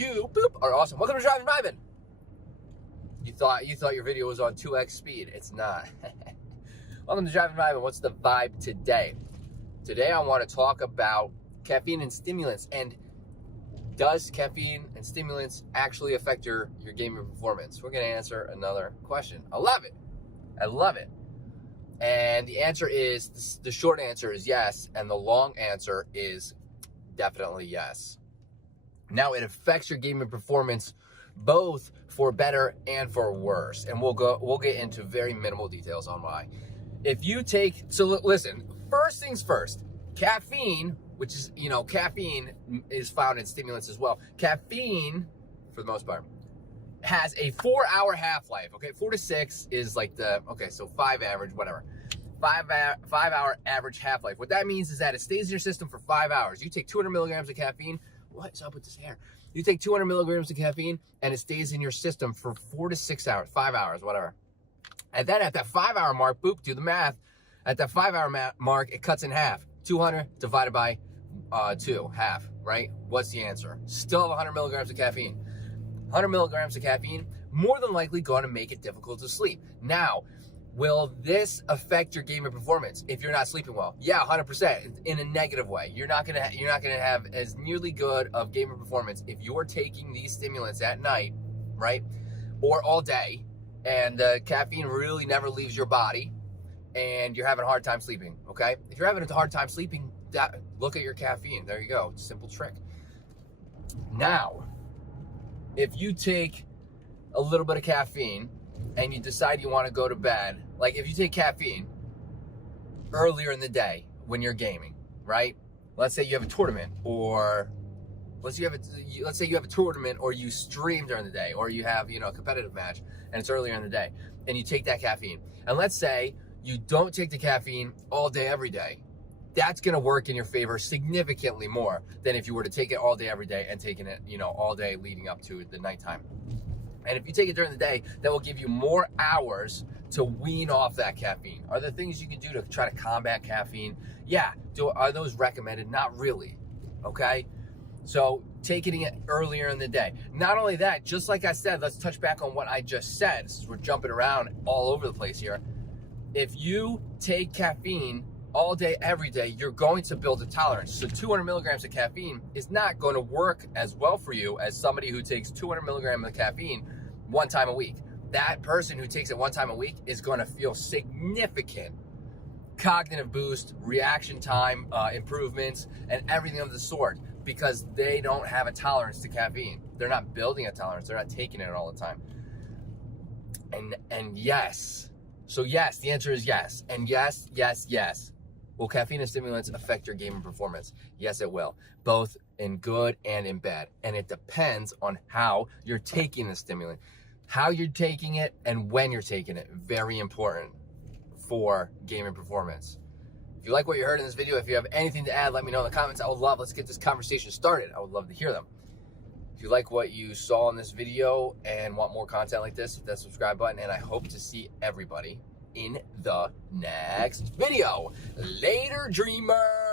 you, boop, are awesome. Welcome to Driving Vibin'. You thought your video was on 2x speed. It's not. Welcome to Driving Vibin'. What's the vibe today? Today I want to talk about caffeine and stimulants, and does caffeine and stimulants actually affect your gaming performance? We're going to answer another question. I love it. And the answer is, the short answer is yes, and the long answer is definitely yes. Now, it affects your gaming performance both for better and for worse, and we'll get into very minimal details on why. If you take, so listen, first things first, caffeine, which is, caffeine is found in stimulants as well. Caffeine, for the most part, has a 4-hour half-life, okay? 4 to 6 is like so 5 average, whatever. 5-hour average half-life. What that means is that it stays in your system for 5 hours. You take 200 milligrams of caffeine. What's up with this hair? You take 200 milligrams of caffeine and it stays in your system for 4 to 6 hours, 5 hours, whatever. And then at that 5-hour mark, boop, do the math. At that 5-hour mark, it cuts in half. 200 divided by 2, half, right? What's the answer? Still have 100 milligrams of caffeine. 100 milligrams of caffeine, more than likely going to make it difficult to sleep. Now, will this affect your gaming performance if you're not sleeping well? Yeah, 100%, in a negative way. You're not gonna have as nearly good of gaming performance if you're taking these stimulants at night, right, or all day, and caffeine really never leaves your body, and you're having a hard time sleeping. Okay, if you're having a hard time sleeping, look at your caffeine. There you go, simple trick. Now, if you take a little bit of caffeine and you decide you want to go to bed, like if you take caffeine earlier in the day when you're gaming, right? Let's say you have a tournament, or let's say you have a tournament, or you stream during the day, or you have, a competitive match and it's earlier in the day, and you take that caffeine. And let's say you don't take the caffeine all day every day. That's going to work in your favor significantly more than if you were to take it all day every day and taking it, all day leading up to the nighttime. And if you take it during the day, that will give you more hours to wean off that caffeine. Are there things you can do to try to combat caffeine? Yeah. Are those recommended? Not really. Okay? So taking it earlier in the day. Not only that, just like I said, let's touch back on what I just said, since we're jumping around all over the place here. If you take caffeine all day, every day, you're going to build a tolerance. So 200 milligrams of caffeine is not going to work as well for you as somebody who takes 200 milligrams of caffeine one time a week. That person who takes it one time a week is going to feel significant cognitive boost, reaction time improvements, and everything of the sort, because they don't have a tolerance to caffeine. They're not building a tolerance. They're not taking it all the time. And yes. So yes, the answer is yes. And yes. Will caffeine and stimulants affect your gaming performance? Yes, it will. Both in good and in bad. And it depends on how you're taking the stimulant. How you're taking it and when you're taking it. Very important for gaming performance. If you like what you heard in this video, if you have anything to add, let me know in the comments. Let's get this conversation started. I would love to hear them. If you like what you saw in this video and want more content like this, hit that subscribe button, and I hope to see everybody in the next video. Later, dreamers.